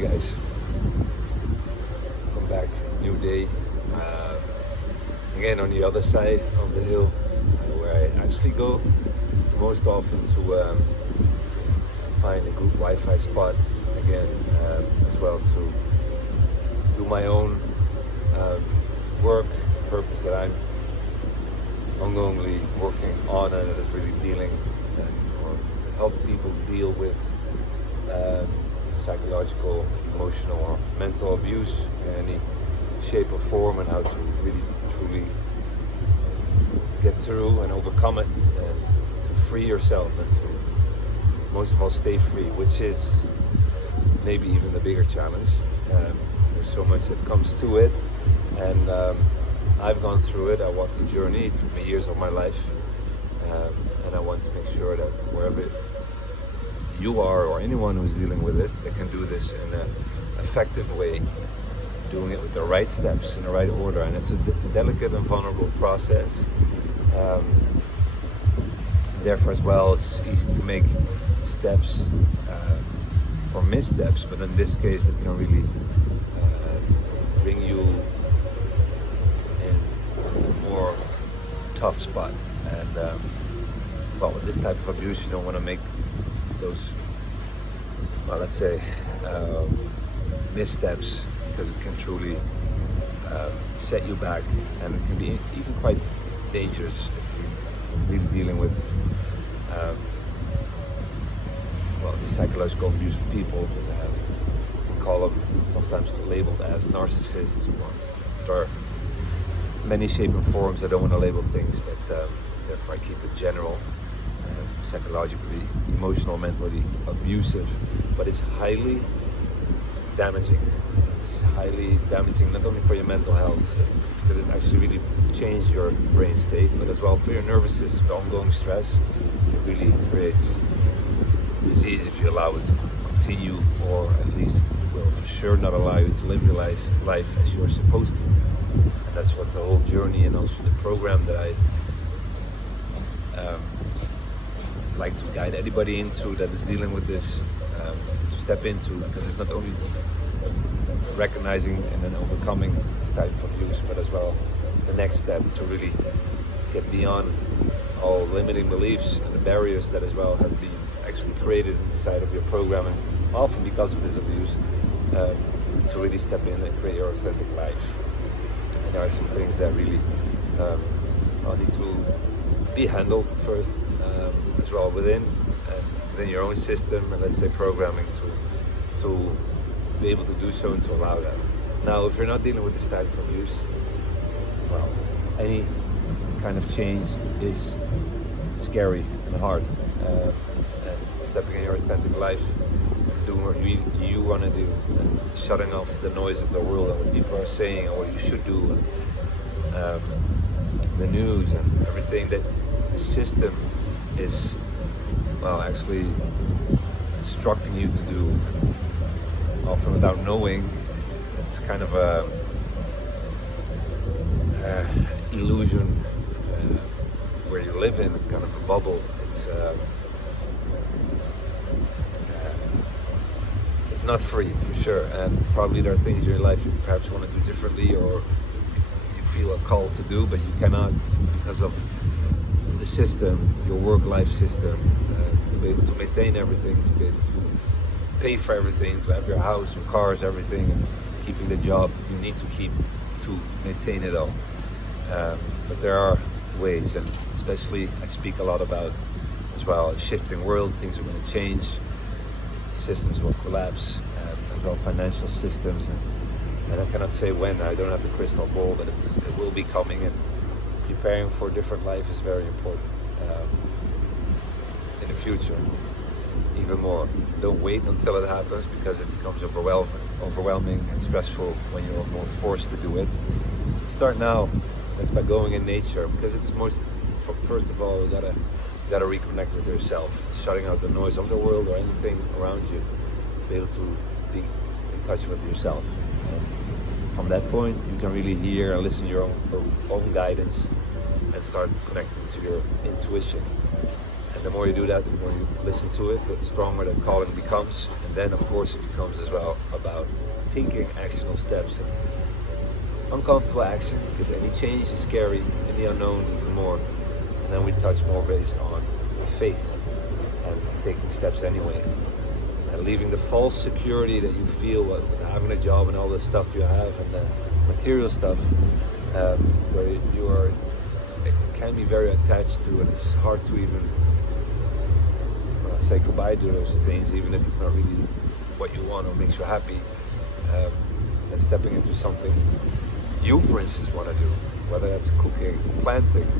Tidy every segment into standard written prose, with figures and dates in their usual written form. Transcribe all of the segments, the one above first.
guys, welcome back, new day. Again on the other side of the hill, where I actually go most often to find a good Wi-Fi spot. Again, as well to do my own work purpose that I'm ongoingly working on, and it is really dealing or help people deal with psychological, emotional, or mental abuse in any shape or form, and how to really truly get through and overcome it, and to free yourself, and to most of all stay free, which is maybe even the bigger challenge. There's so much that comes to it, and I've gone through it. I walked the journey. It took me years of my life, and I want to make sure that wherever you are, or anyone who's dealing with it, they can do this in an effective way, doing it with the right steps in the right order. And it's a delicate and vulnerable process. Therefore, as well, it's easy to make steps or missteps, but in this case, it can really bring you in a more tough spot. And well, with this type of abuse, you don't want to make those, well, let's say, missteps, because it can truly set you back, and it can be even quite dangerous if you're really dealing with well, these psychological abusive people. We can call them sometimes labeled as narcissists, or there are many shape and forms. I don't want to label things, but therefore I keep it general. Psychologically, emotional, mentally abusive, but it's highly damaging. It's highly damaging not only for your mental health, because it actually really changes your brain state, but as well for your nervous system. The ongoing stress, it really creates disease if you allow it to continue, or at least will for sure not allow you to live your life as you're supposed to. And that's what the whole journey, and also the program that I like to guide anybody into that is dealing with this, to step into, because it's not only recognizing and then overcoming this type of abuse, but as well the next step to really get beyond all limiting beliefs and the barriers that as well have been actually created inside of your programming, often because of this abuse, to really step in and create your authentic life. And there are some things that really need to be handled first, as well within your own system, and let's say programming, to be able to do so and to allow that. Now, if you're not dealing with this type of abuse, well, any kind of change is scary and hard. And stepping in your authentic life, doing what you want to do, and shutting off the noise of the world and what people are saying and what you should do, and the news and everything that the system is, well, actually instructing you to do, often without knowing. It's kind of a illusion where you live in. It's kind of a bubble. It's not free, for sure, and probably there are things in your life you perhaps want to do differently, or you feel a call to do, but you cannot because of the system, your work-life system, to be able to maintain everything, to be able to pay for everything, to have your house, your cars, everything, and keeping the job you need to keep to maintain it all. But there are ways, and especially I speak a lot about as well, a shifting world. Things are going to change, systems will collapse, as well financial systems, and I cannot say when. I don't have the crystal ball, but it will be coming, and preparing for a different life is very important in the future. Even more, don't wait until it happens, because it becomes overwhelming and stressful when you're more forced to do it. Start now. That's by going in nature, because it's first of all, you gotta reconnect with yourself, shutting out the noise of the world or anything around you, be able to be in touch with yourself. And from that point, you can really hear and listen to your own guidance, and start connecting to your intuition. And the more you do that, the more you listen to it, the stronger that calling becomes. And then, of course, it becomes as well about taking actionable steps and uncomfortable action, because any change is scary, and the unknown even more. And then we touch more based on faith and taking steps anyway. And leaving the false security that you feel with having a job and all the stuff you have and the material stuff, where you are, it can be very attached to, and it's hard to even say goodbye to those things, even if it's not really what you want or makes you happy. And stepping into something you, for instance, want to do, whether that's cooking, planting,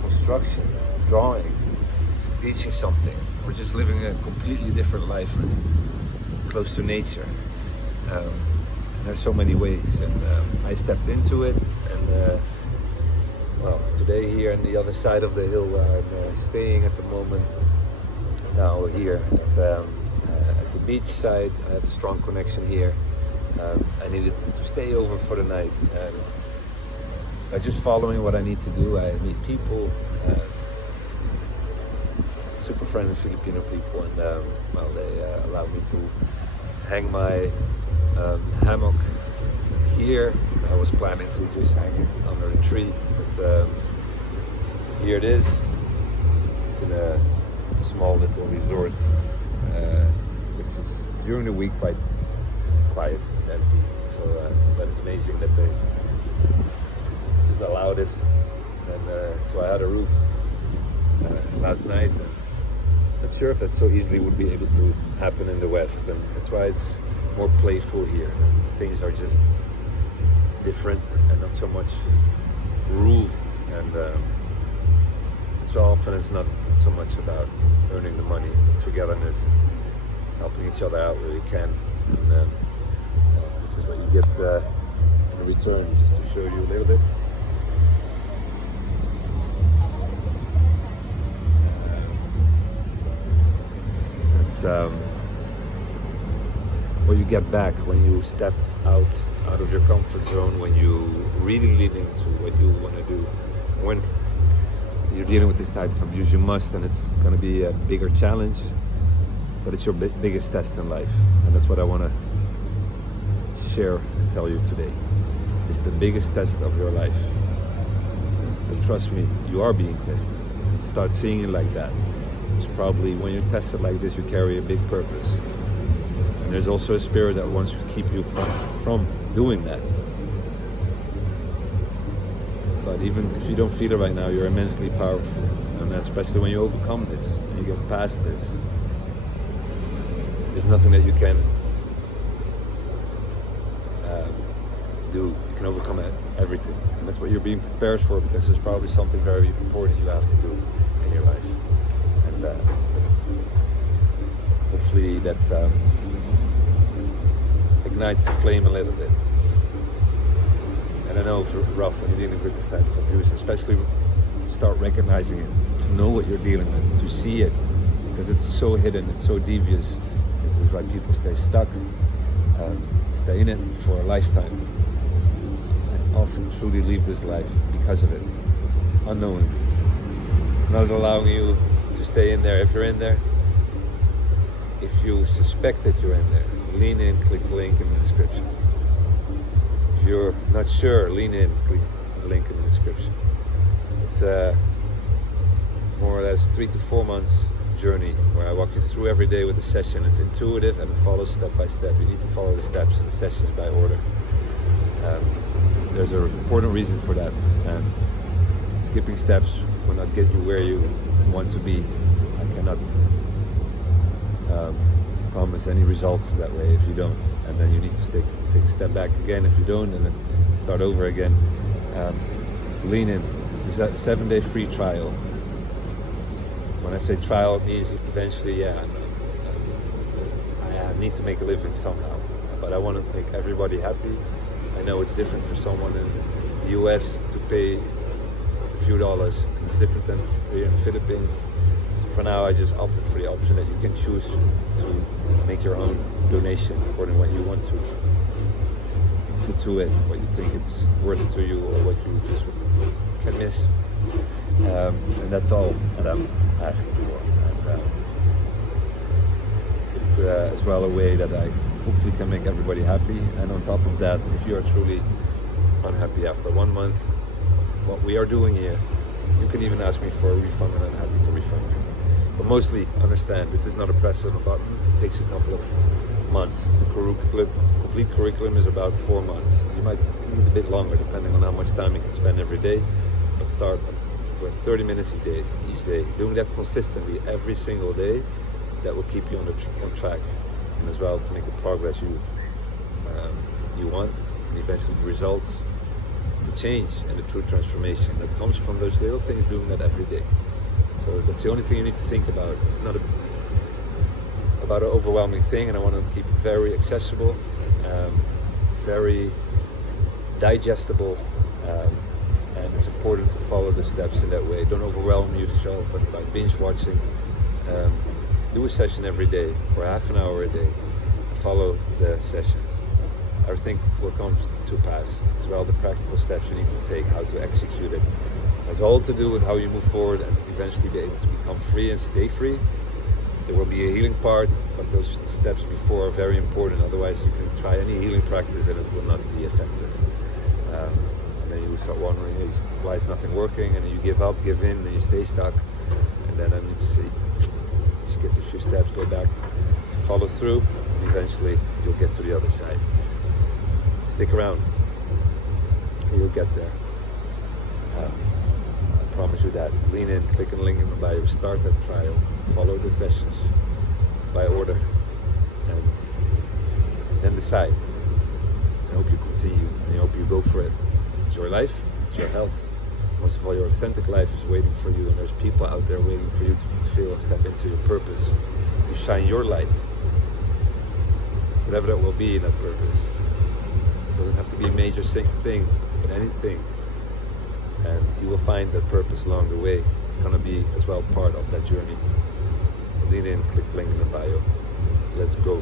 construction, drawing, teaching something, or just living a completely different life close to nature. And there's so many ways, and I stepped into it, and well, today here on the other side of the hill where I'm staying at the moment, now here at the beach side, I have a strong connection here. I needed to stay over for the night, and by just following what I need to do, I meet people, super friendly Filipino people, and well, they allowed me to hang my hammock here. I was planning to just hang it under a tree, but here it is. It's in a small little resort, which is during the week quite quiet, empty. So, but amazing that they just allowed it. And so I had a roof last night. Not sure if that so easily would be able to happen in the West, and that's why it's more playful here. Things are just different and not so much ruled, and so often it's not so much about earning the money, but togetherness, helping each other out where you can. And this is what you get in return, just to show you a little bit. That's what you get back when you step out of your comfort zone, when you really lean into what you want to do. When you're dealing with this type of abuse, you must, and it's going to be a bigger challenge, but it's your biggest test in life, and that's what I want to share and tell you today. It's the biggest test of your life. But trust me, you are being tested. Start seeing it like that. It's probably when you're tested like this, you carry a big purpose. And there's also a spirit that wants to keep you from doing that. But even if you don't feel it right now, you're immensely powerful. And especially when you overcome this, and you get past this, there's nothing that you can do. You can overcome everything. And that's what you're being prepared for, because there's probably something very important you have to do in your life. And hopefully that ignites the flame a little bit. And I know it's rough when you're dealing with this type of abuse, especially to start recognizing it, to know what you're dealing with, to see it, because it's so hidden, it's so devious. This is why people stay stuck, stay in it for a lifetime, and often truly leave this life because of it, unknowing, not allowing you to stay in there. If you're in there, if you suspect that you're in there, lean in, click the link in the description. If you're not sure, lean in, click the link in the description. It's a more or less 3 to 4 months journey where I walk you through every day with a session. It's intuitive and it follows step by step. You need to follow the steps and the sessions by order. There's an important reason for that. Skipping steps will not get you where you want to be. I cannot promise any results that way if you don't, and then you need to take a step back again if you don't, and then start over again. Lean in. This is a 7-day free trial. When I say trial, it means eventually, I need to make a living somehow, but I want to make everybody happy. I know it's different for someone in the US to pay a few dollars. It's different than here in the Philippines. For now, I just opted for the option that you can choose to make your own donation according to what you want to put to it, what you think it's worth to you, or what you just can miss. And that's all that I'm asking for. as well a way that I hopefully can make everybody happy. And on top of that, if you are truly unhappy after 1 month of what we are doing here, you can even ask me for a refund and I'm happy to refund you. But mostly understand, this is not a press of a button. It takes a couple of months. The complete curriculum is about 4 months. You might need a bit longer depending on how much time you can spend every day. But start with 30 minutes each day. Doing that consistently every single day, that will keep you on track, and as well to make the progress you want, and eventually the results, the change and the true transformation that comes from those little things, doing that every day. So that's the only thing you need to think about. It's not about an overwhelming thing, and I want to keep it very accessible, very digestible, and it's important to follow the steps in that way. Don't overwhelm yourself by binge watching. Do a session every day for half an hour a day. Follow the sessions. Everything will come to pass. As well, the practical steps you need to take, how to execute it. Has all to do with how you move forward and eventually be able to become free and stay free. There will be a healing part, but those steps before are very important. Otherwise, you can try any healing practice and it will not be effective. And then you start wondering, hey, why is nothing working? And then you give up, give in, and you stay stuck. And then I need to say, skip a few steps, go back, follow through, and eventually you'll get to the other side. Stick around, you'll get there. I promise you that. Lean in, click on the link in the bio, start that trial, follow the sessions by order, and then decide. I hope you continue, and I hope you go for it. It's your life, it's your health. Most of all, your authentic life is waiting for you, and there's people out there waiting for you to fulfill and step into your purpose, to shine your light, whatever that will be in that purpose. It doesn't have to be a major thing, but anything, and you will find that purpose along the way. It's going to be as well part of that journey. Lean in, click the link in the bio. Let's go.